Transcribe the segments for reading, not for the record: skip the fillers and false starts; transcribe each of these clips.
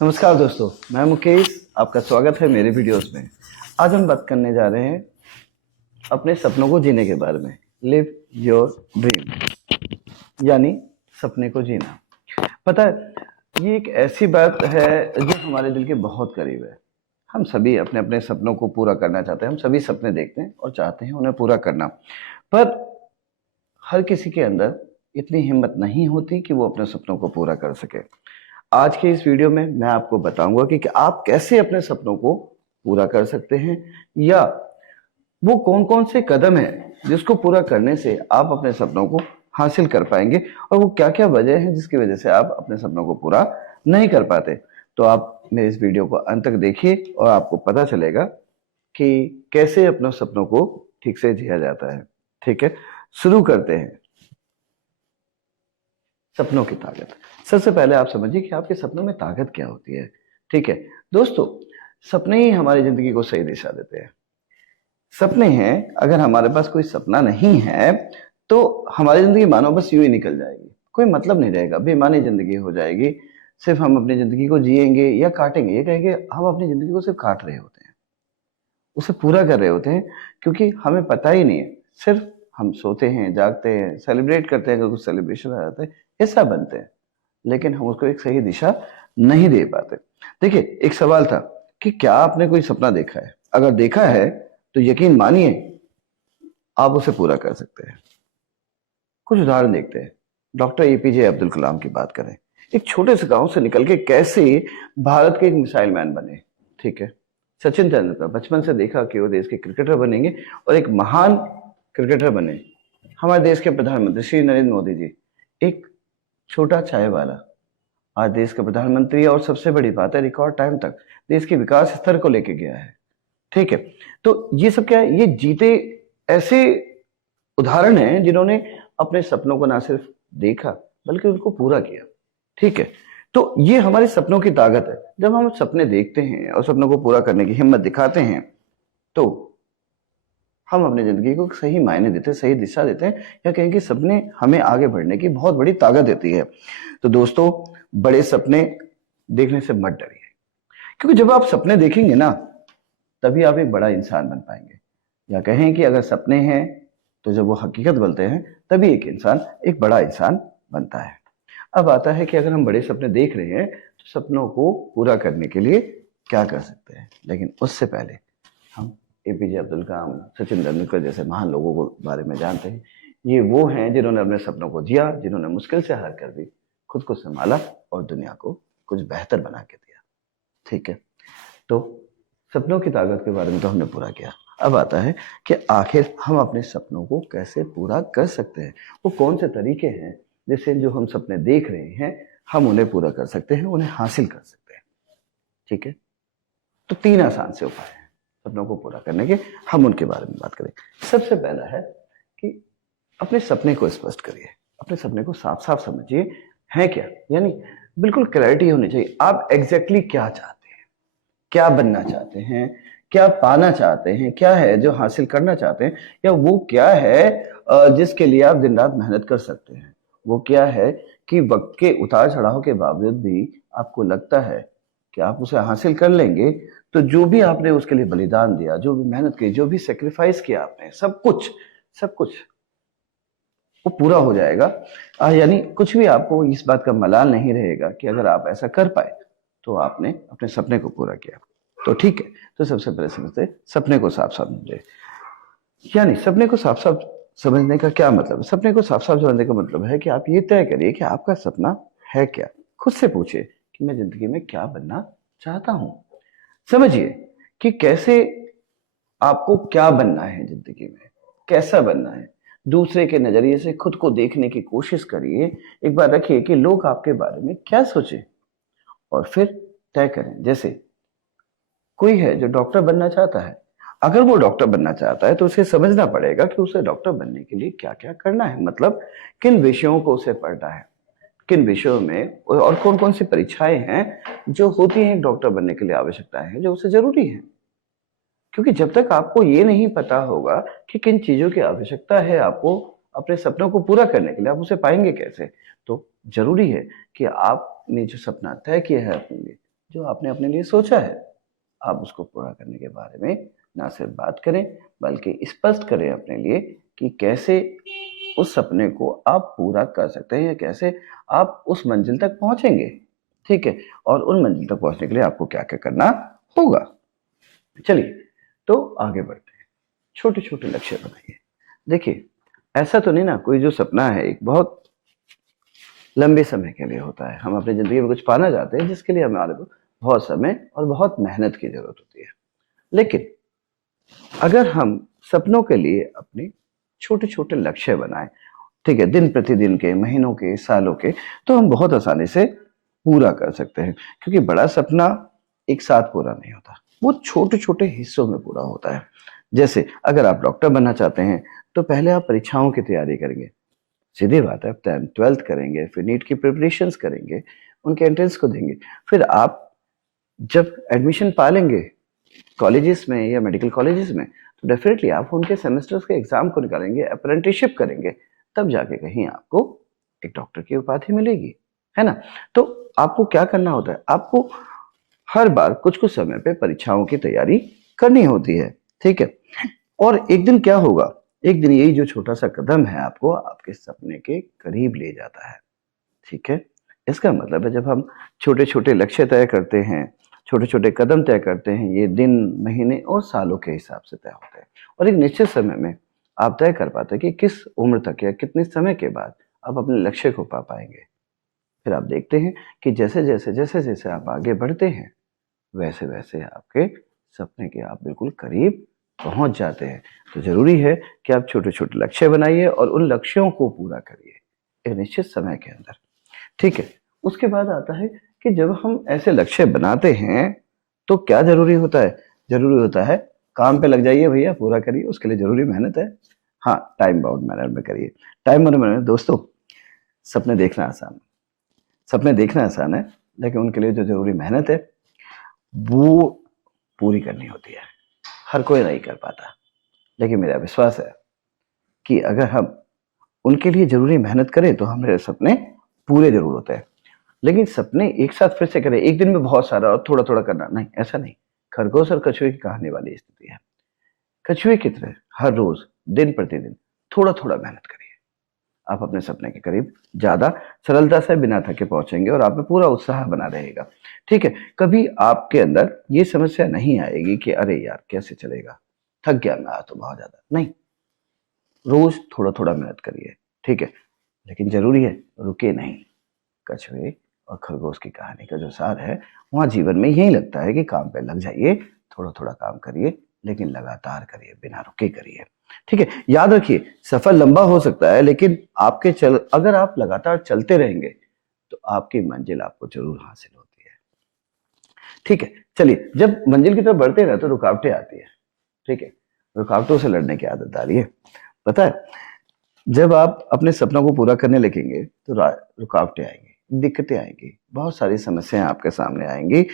नमस्कार दोस्तों, मैं मुकेश। आपका स्वागत है मेरे वीडियोस में। आज हम बात करने जा रहे हैं अपने सपनों को जीने के बारे में। लिव योर ड्रीम, यानी सपने को जीना। पता है, ये एक ऐसी बात है जो हमारे दिल के बहुत करीब है। हम सभी अपने अपने सपनों को पूरा करना चाहते हैं। हम सभी सपने देखते हैं और चाहते हैं उन्हें पूरा करना, पर हर किसी के अंदर इतनी हिम्मत नहीं होती कि वो अपने सपनों को पूरा कर सके। आज के इस वीडियो में मैं आपको बताऊंगा कि आप कैसे अपने सपनों को पूरा कर सकते हैं, या वो कौन कौन से कदम हैं जिसको पूरा करने से आप अपने सपनों को हासिल कर पाएंगे, और वो क्या क्या वजह है जिसकी वजह से आप अपने सपनों को पूरा नहीं कर पाते। तो आप मेरे इस वीडियो को अंत तक देखिए और आपको पता चलेगा कि कैसे अपने सपनों को ठीक से जिया जाता है। ठीक है, शुरू करते हैं। सपनों की ताकत। सबसे पहले आप समझिए कि आपके सपनों में ताकत क्या होती है। ठीक है दोस्तों, सपने ही हमारी जिंदगी को सही दिशा देते हैं। सपने हैं, अगर हमारे पास कोई सपना नहीं है तो हमारी जिंदगी मानो बस यूं ही निकल जाएगी, कोई मतलब नहीं रहेगा, बेमानी जिंदगी हो जाएगी। सिर्फ हम अपनी जिंदगी को जिएंगे या काटेंगे, ये कहेंगे हम अपनी जिंदगी को सिर्फ काट रहे होते हैं, उसे पूरा कर रहे होते हैं, क्योंकि हमें पता ही नहीं है। सिर्फ हम सोते हैं, जागते हैं, सेलिब्रेट करते हैं, अगर कुछ सेलिब्रेशन आ जाता है, हिस्सा बनते हैं, लेकिन हम उसको एक सही दिशा नहीं दे पाते। देखिए, एक सवाल था कि क्या आपने कोई सपना देखा है? अगर देखा है तो यकीन मानिए आप उसे पूरा कर सकते हैं। कुछ उदाहरण देखते हैं। डॉक्टर एपीजे अब्दुल कलाम की बात करें। एक छोटे से गांव से निकल के कैसे भारत के एक मिसाइल मैन बने। ठीक है, सचिन तेंदुलकर बचपन से देखा कि वो देश के क्रिकेटर बनेंगे और एक महान क्रिकेटर बने। हमारे देश के प्रधानमंत्री श्री नरेंद्र मोदी जी, एक छोटा चाय वाला आज देश का प्रधानमंत्री, और सबसे बड़ी बात है, रिकॉर्ड टाइम तक देश के विकास स्तर को लेके गया है। ठीक है, तो ये सब क्या है? ये जीते ऐसे उदाहरण हैं जिन्होंने अपने सपनों को ना सिर्फ देखा बल्कि उनको पूरा किया। ठीक है, तो ये हमारे सपनों की ताकत है। जब हम सपने देखते हैं और सपनों को पूरा करने की हिम्मत दिखाते हैं तो हम अपनी जिंदगी को सही मायने देते हैं, सही दिशा देते हैं, या कहें कि सपने हमें आगे बढ़ने की बहुत बड़ी ताकत देती है। तो दोस्तों, बड़े सपने देखने से मत डरिए, क्योंकि जब आप सपने देखेंगे ना, तभी आप एक बड़ा इंसान बन पाएंगे। या कहें कि अगर सपने हैं तो जब वो हकीकत बनते हैं, तभी एक इंसान एक बड़ा इंसान बनता है। अब आता है कि अगर हम बड़े सपने देख रहे हैं तो सपनों को पूरा करने के लिए क्या कर सकते हैं। लेकिन उससे पहले हम एपीजे अब्दुल कलाम, सचिन तेंदुलकर जैसे महान लोगों के बारे में जानते हैं। ये वो हैं जिन्होंने अपने सपनों को जिया, जिन्होंने मुश्किल से हार कर भी खुद को संभाला और दुनिया को कुछ बेहतर बना के दिया। ठीक है, तो सपनों की ताकत के बारे में तो हमने पूरा किया। अब आता है कि आखिर हम अपने सपनों को कैसे पूरा कर सकते हैं। वो कौन से तरीके हैं जिससे जो हम सपने देख रहे हैं हम उन्हें पूरा कर सकते हैं, उन्हें हासिल कर सकते हैं। ठीक है, तो 3 आसान से उपाय हैं सपनों को पूरा करने के, हम उनके बारे में बात करें। सबसे पहला है कि अपने सपने को स्पष्ट करिए, अपने सपने को साफ साफ समझिए है क्या, यानी बिल्कुल क्लैरिटी होनी चाहिए। आप एग्जैक्टली क्या चाहते हैं, क्या बनना चाहते हैं, क्या पाना चाहते हैं, क्या है जो हासिल करना चाहते हैं, या वो क्या है जिसके लिए आप दिन रात मेहनत कर सकते हैं। वो क्या है कि वक्त के उतार चढ़ाव के बावजूद भी आपको लगता है कि आप उसे हासिल कर लेंगे, तो जो भी आपने उसके लिए बलिदान दिया, जो भी मेहनत की, जो भी सेक्रीफाइस किया आपने, सब कुछ वो पूरा हो जाएगा। यानी कुछ भी आपको इस बात का मलाल नहीं रहेगा कि अगर आप ऐसा कर पाए तो आपने अपने सपने को पूरा किया। तो ठीक है, तो सबसे पहले समझते सपने को साफ साफ समझे। यानी सपने को साफ साफ समझने का क्या मतलब है? सपने को साफ साफ समझने का मतलब है कि आप ये तय करिए कि आपका सपना है क्या। खुद से पूछिए कि मैं जिंदगी में क्या बनना चाहता हूं। समझिए कि कैसे आपको क्या बनना है जिंदगी में, कैसा बनना है। दूसरे के नजरिए से खुद को देखने की कोशिश करिए। एक बार रखिए कि लोग आपके बारे में क्या सोचे और फिर तय करें। जैसे कोई है जो डॉक्टर बनना चाहता है, अगर वो डॉक्टर बनना चाहता है तो उसे समझना पड़ेगा कि उसे डॉक्टर बनने के लिए क्या क्या करना है, मतलब किन विषयों को उसे पढ़ना है, किन विषयों में, और कौन कौन सी परीक्षाएं हैं जो होती हैं डॉक्टर बनने के लिए, आवश्यकताएं हैं जो उसे जरूरी है। क्योंकि जब तक आपको ये नहीं पता होगा कि किन चीजों की आवश्यकता है आपको अपने सपनों को पूरा करने के लिए, आप उसे पाएंगे कैसे? तो जरूरी है कि आपने जो सपना तय किया है अपने लिए जो आपने अपने लिए सोचा है, आप उसको पूरा करने के बारे में ना सिर्फ बात करें, बल्कि स्पष्ट करें अपने लिए कि कैसे उस सपने को आप पूरा कर सकते हैं या कैसे आप उस मंजिल तक पहुंचेंगे। ठीक है, और उन मंजिल तक पहुंचने के लिए आपको क्या क्या करना होगा। चलिए, तो आगे बढ़ते हैं। छोटे छोटे लक्ष्य बनाइए। देखिए, ऐसा तो नहीं ना कोई जो सपना है एक बहुत लंबे समय के लिए होता है। हम अपनी जिंदगी में कुछ पाना चाहते हैं जिसके लिए हमारे को बहुत समय और बहुत मेहनत की जरूरत होती है। लेकिन अगर हम सपनों के लिए अपने छोटे छोटे लक्ष्य बनाएं, ठीक है, दिन प्रतिदिन के, महीनों के, सालों के, तो हम बहुत आसानी से पूरा कर सकते हैं। क्योंकि बड़ा सपना एक साथ पूरा नहीं होता, वो छोटे छोटे हिस्सों में पूरा होता है। जैसे अगर आप डॉक्टर बनना चाहते हैं तो पहले आप परीक्षाओं की तैयारी करेंगे, सीधी बात है, 10th-12th करेंगे, फिर नीट की प्रिपरेशंस करेंगे, उनके एंट्रेंस को देंगे। फिर आप जब एडमिशन पा लेंगे कॉलेजेस में या मेडिकल कॉलेजेस में, तो डेफिनेटली आप उनके सेमेस्टर्स के एग्जाम को निकालेंगे, अप्रेंटिसशिप करेंगे, तब जाके कहीं आपको एक डॉक्टर की उपाधि मिलेगी, है ना। तो आपको क्या करना होता है, आपको हर बार कुछ कुछ समय पे परीक्षाओं की तैयारी करनी होती है। ठीक है, और एक दिन क्या होगा, एक दिन यही जो छोटा सा कदम है आपको आपके सपने के करीब ले जाता है। ठीक है, इसका मतलब है जब हम छोटे छोटे लक्ष्य तय करते हैं, छोटे छोटे कदम तय करते हैं, ये दिन, महीने और सालों के हिसाब से तय होते हैं, और एक निश्चित समय में आप तय कर पाते हैं कि किस उम्र तक या कितने समय के बाद आप अपने लक्ष्य को पा पाएंगे। फिर आप देखते हैं कि जैसे जैसे आप आगे बढ़ते हैं, वैसे वैसे आपके सपने के आप बिल्कुल करीब पहुंच जाते हैं। तो जरूरी है कि आप छोटे छोटे लक्ष्य बनाइए और उन लक्ष्यों को पूरा करिए एक निश्चित समय के अंदर। ठीक है, उसके बाद आता है कि जब हम ऐसे लक्ष्य बनाते हैं तो क्या जरूरी होता है, जरूरी होता है काम पे लग जाइए भैया, पूरा करिए, उसके लिए जरूरी मेहनत है। हाँ, टाइम बाउंड मैनर में करिए। टाइम बाउंड मैनर, दोस्तों, सपने देखना आसान है, सपने देखना आसान है, लेकिन उनके लिए जो जरूरी मेहनत है वो पूरी करनी होती है। हर कोई नहीं कर पाता, लेकिन मेरा विश्वास है कि अगर हम उनके लिए जरूरी मेहनत करें तो हमारे सपने पूरे जरूर होते हैं। लेकिन सपने एक साथ फिर से करें, एक दिन में बहुत सारा और थोड़ा थोड़ा करना, नहीं, ऐसा नहीं। खरगोश और कछुए की कहानी वाली स्थिति है। कछुए की तरह हर रोज, दिन प्रतिदिन थोड़ा थोड़ा मेहनत करिए, आप अपने सपने के करीब ज्यादा सरलता से बिना थके पहुंचेंगे और आप में पूरा उत्साह बना रहेगा। ठीक है, कभी आपके अंदर ये समस्या नहीं आएगी कि अरे यार कैसे चलेगा, थक गया मैं आज तो बहुत ज्यादा, नहीं। रोज थोड़ा थोड़ा मेहनत करिए, ठीक है, लेकिन जरूरी है रुके नहीं। कछुए और खरगोश की कहानी का जो सार है, वहां जीवन में यही लगता है कि काम पे लग जाइए, थोड़ा थोड़ा काम करिए, लेकिन लगातार करिए, बिना रुके करिए। ठीक है, याद रखिए, सफर लंबा हो सकता है, लेकिन अगर आप लगातार चलते रहेंगे तो आपकी मंजिल आपको जरूर हासिल होती है। ठीक है, चलिए, जब मंजिल की तरफ बढ़ते हैं ना तो रुकावटें आती है। ठीक है, रुकावटों से लड़ने की आदत डालिए। पता है, जब आप अपने सपनों को पूरा करने लगेंगे तो रुकावटें आएंगी, दिक्कतें आएंगी, बहुत सारी समस्याएं आपके सामने आएंगी।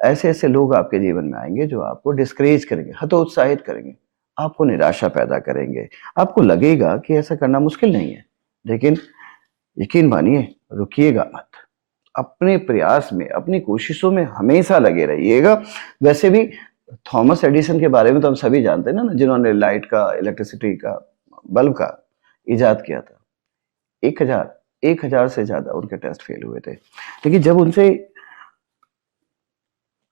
ऐसे ऐसे लोग आपके जीवन में आएंगे जो आपको डिस्करेज करेंगे, हतोत्साहित करेंगे, आपको निराशा पैदा करेंगे। आपको लगेगा कि ऐसा करना मुश्किल नहीं है, लेकिन यकीन मानिए, रुकिएगा मत। अपने प्रयास में, अपनी कोशिशों में हमेशा लगे रहिएगा। वैसे भी थॉमस एडिसन के बारे में तो हम सभी जानते हैं ना, जिन्होंने लाइट का, इलेक्ट्रिसिटी का, बल्ब का इजाद किया था। 1000 से ज्यादा उनके टेस्ट फेल हुए थे, लेकिन जब उनसे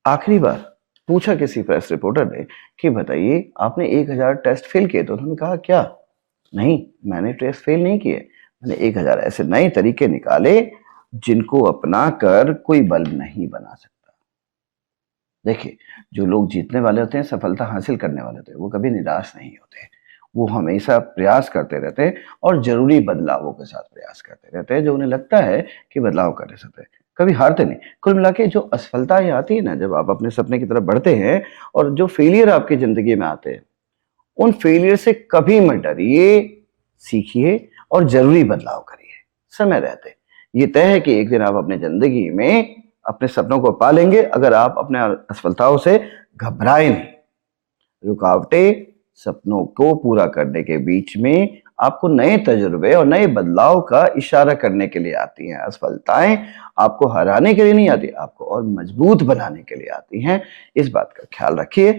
आखिरी बार पूछा किसी प्रेस रिपोर्टर ने कि बताइए आपने 1000 टेस्ट फेल किए, तो उन्होंने कहा क्या, नहीं, मैंने टेस्ट फेल नहीं किए, मैंने 1000 ऐसे नए तरीके निकाले जिनको अपना कर कोई बल्ब नहीं बना सकता। देखिए, जो लोग जीतने वाले होते हैं, सफलता हासिल करने वाले होते हैं, वो कभी निराश नहीं होते। वो हमेशा प्रयास करते रहते हैं और जरूरी बदलावों के साथ प्रयास करते रहते हैं, जो उन्हें लगता है कि बदलाव करने सकते हैं। कभी हारते नहीं। कुल मिला के जो असफलताएं आती है ना, जब आप अपने सपने की तरफ बढ़ते हैं और जो फेलियर आपकी जिंदगी में आते हैं, उन फेलियर से कभी मत डरिए, सीखिए और जरूरी बदलाव करिए समय रहते। ये तय है कि एक दिन आप अपनी जिंदगी में अपने सपनों को पा लेंगे, अगर आप अपने असफलताओं से घबराए नहीं। रुकावटें सपनों को पूरा करने के बीच में आपको नए तजुर्बे और नए बदलाव का इशारा करने के लिए आती हैं। असफलताएं आपको हराने के लिए नहीं आती, आपको और मजबूत बनाने के लिए आती हैं। इस बात का ख्याल रखिए।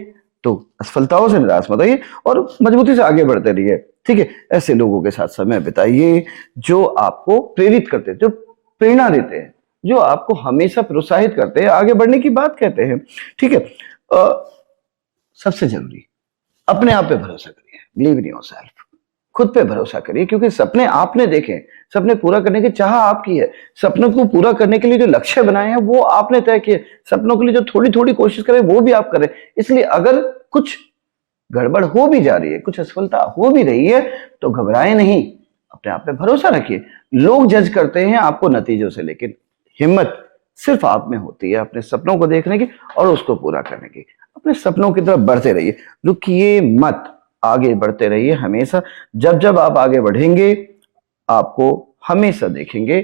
तो असफलताओं से निराश मत होइए और मजबूती से आगे बढ़ते रहिए। ठीक है, ऐसे लोगों के साथ समय बिताइए जो आपको प्रेरित करते हैं, जो प्रेरणा देते हैं, जो आपको हमेशा प्रोत्साहित करते हैं, आगे बढ़ने की बात कहते हैं। ठीक है, सबसे जरूरी अपने आप पे भरोसा करिए। Believe in yourself. खुद पे भरोसा करिए, क्योंकि सपने आपने देखे, सपने पूरा करने की चाह आपकी है। सपनों को पूरा करने के लिए जो लक्ष्य बनाए हैं वो आपने तय किए। सपनों के लिए जो थोड़ी थोड़ी कोशिश करें वो भी आप करें। इसलिए अगर कुछ गड़बड़ हो भी जा रही है, कुछ असफलता हो भी रही है, तो घबराए नहीं, अपने आप पे भरोसा रखिए। लोग जज करते हैं आपको नतीजों से, लेकिन हिम्मत सिर्फ आप में होती है अपने सपनों को देखने की और उसको पूरा करने की। अपने सपनों की तरफ बढ़ते रहिए, रुकिए मत, आगे बढ़ते रहिए हमेशा। जब जब आप आगे बढ़ेंगे आपको हमेशा देखेंगे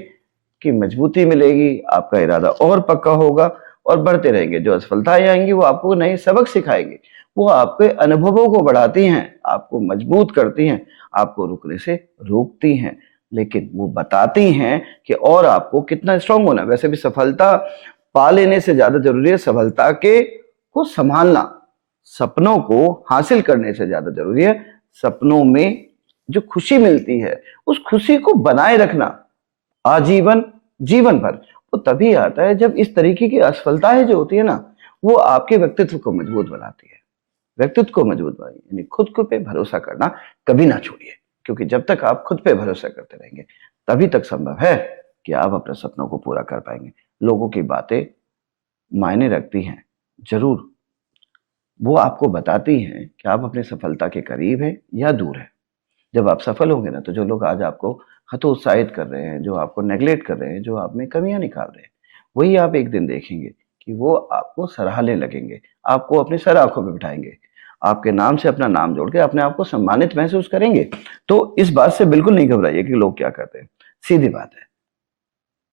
कि मजबूती मिलेगी, आपका इरादा और पक्का होगा और बढ़ते रहेंगे। जो असफलताएं आएंगी वो आपको नए सबक सिखाएंगे, वो आपके अनुभवों को बढ़ाती हैं, आपको मजबूत करती हैं, आपको रुकने से रोकती हैं, लेकिन वो बताती हैं कि और आपको कितना स्ट्रांग होना है। वैसे भी सफलता पा लेने से ज्यादा जरूरी है सफलता के को संभालना। सपनों को हासिल करने से ज्यादा जरूरी है सपनों में जो खुशी मिलती है उस खुशी को बनाए रखना आजीवन, जीवन भर। वो तभी आता है जब इस तरीके की असफलताएं जो होती है ना, वो आपके व्यक्तित्व को मजबूत बनाती है। व्यक्तित्व को मजबूत बनाइए, यानी खुद को पे भरोसा करना कभी ना छोड़िए, क्योंकि जब तक आप खुद पे भरोसा करते रहेंगे तभी तक संभव है कि आप अपने सपनों को पूरा कर पाएंगे। लोगों की बातें मायने रखती हैं जरूर, वो आपको बताती हैं कि आप अपनी सफलता के करीब हैं या दूर हैं। जब आप सफल होंगे ना, तो जो लोग आज आपको हतोत्साहित कर रहे हैं, जो आपको नेगलेक्ट कर रहे हैं, जो आप में कमियां निकाल रहे हैं, वही आप एक दिन देखेंगे कि वो आपको सराहने लगेंगे, आपको अपने सर आंखों पे बिठाएंगे, आपके नाम से अपना नाम जोड़ के अपने आप को सम्मानित महसूस करेंगे। तो इस बात से बिल्कुल नहीं घबराइए कि लोग क्या कहते हैं। सीधी बात है,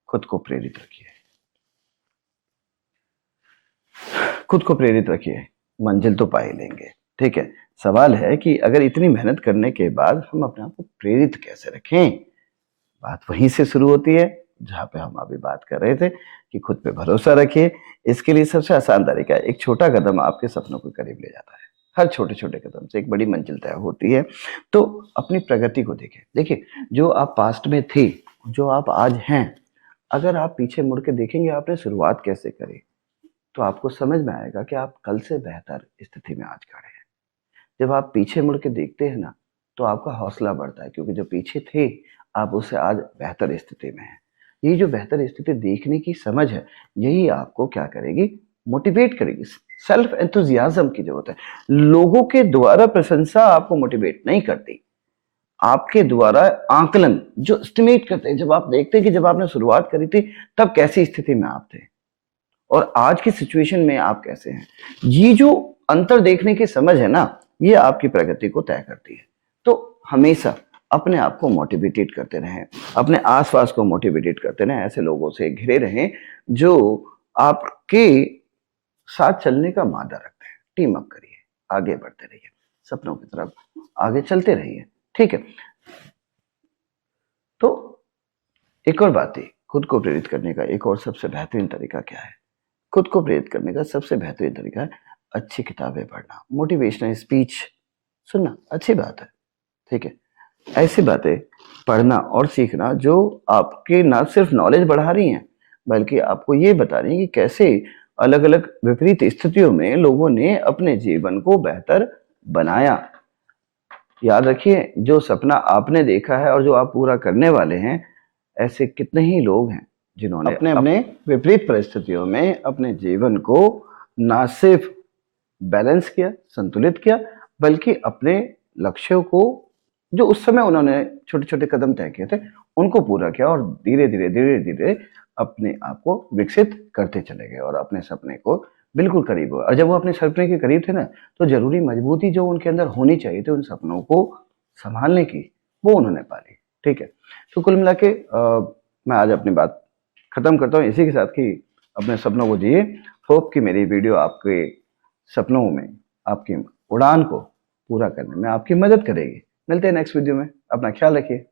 खुद को प्रेरित रखिए, खुद को प्रेरित रखिए, मंजिल तो पा ही लेंगे। ठीक है, सवाल है कि अगर इतनी मेहनत करने के बाद हम अपने आप को प्रेरित कैसे रखें। बात वहीं से शुरू होती है जहां पे हम अभी बात कर रहे थे कि खुद पे भरोसा रखिए। इसके लिए सबसे आसान तरीका है, एक छोटा कदम आपके सपनों को करीब ले जाता है। हर छोटे छोटे कदम से एक बड़ी मंजिल तय होती है। तो अपनी प्रगति को देखें। देखिए, जो आप पास्ट में थे, जो आप आज हैं, अगर आप पीछे मुड़ के देखेंगे आपने शुरुआत कैसे करी, तो आपको समझ में आएगा कि आप कल से बेहतर स्थिति में आज खड़े हैं। जब आप पीछे मुड़ के देखते हैं ना, तो आपका हौसला बढ़ता है, क्योंकि जो पीछे थे आप उससे आज बेहतर स्थिति में हैं। ये जो बेहतर स्थिति देखने की समझ है, यही आपको क्या करेगी, मोटिवेट करेगी। सेल्फ एंथुजियाज्म की जरूरत है। लोगों के द्वारा प्रशंसा आपको मोटिवेट नहीं करती, आपके द्वारा आंकलन जो एस्टिमेट करते हैं। जब आप देखते हैं कि जब आपने शुरुआत करी थी तब कैसी स्थिति में आप थे और आज की सिचुएशन में आप कैसे हैं, ये जो अंतर देखने की समझ है ना, ये आपकी प्रगति को तय करती है। तो हमेशा अपने आप को मोटिवेटेड करते रहें, अपने आसपास को मोटिवेटेड करते रहें, ऐसे लोगों से घिरे रहें जो आपके साथ चलने का मादा रखते हैं। टीम अप करिए, आगे बढ़ते रहिए, सपनों की तरफ आगे चलते रहिए। ठीक है, तो एक और बात है, खुद को प्रेरित करने का एक और सबसे बेहतरीन तरीका क्या है। खुद को प्रेरित करने का सबसे बेहतरीन तरीका है अच्छी किताबें पढ़ना, मोटिवेशनल स्पीच सुनना। अच्छी बात है, ठीक है, ऐसी बातें पढ़ना और सीखना जो आपके ना सिर्फ नॉलेज बढ़ा रही हैं, बल्कि आपको ये बता रही हैं कि कैसे अलग अलग विपरीत स्थितियों में लोगों ने अपने जीवन को बेहतर बनाया। याद रखिए, जो सपना आपने देखा है और जो आप पूरा करने वाले हैं, ऐसे कितने ही लोग हैं जिन्होंने अपने अपने विपरीत परिस्थितियों में अपने जीवन को ना सिर्फ बैलेंस किया, संतुलित किया, बल्कि अपने लक्ष्यों को जो उस समय उन्होंने छोटे छोटे कदम तय किए थे उनको पूरा किया और धीरे धीरे धीरे धीरे अपने आप को विकसित करते चले गए और अपने सपने को बिल्कुल करीब हुआ। और जब वो अपने सपने के करीब थे ना, तो जरूरी मजबूती जो उनके अंदर होनी चाहिए थी उन सपनों को संभालने की, वो उन्होंने पाली। ठीक है, तो कुल मिला के मैं आज अपनी बात खत्म करता हूँ इसी के साथ कि अपने सपनों को जिए। होप कि मेरी वीडियो आपके सपनों में, आपकी उड़ान को पूरा करने में आपकी मदद करेगी। मिलते हैं नेक्स्ट वीडियो में। अपना ख्याल रखिए।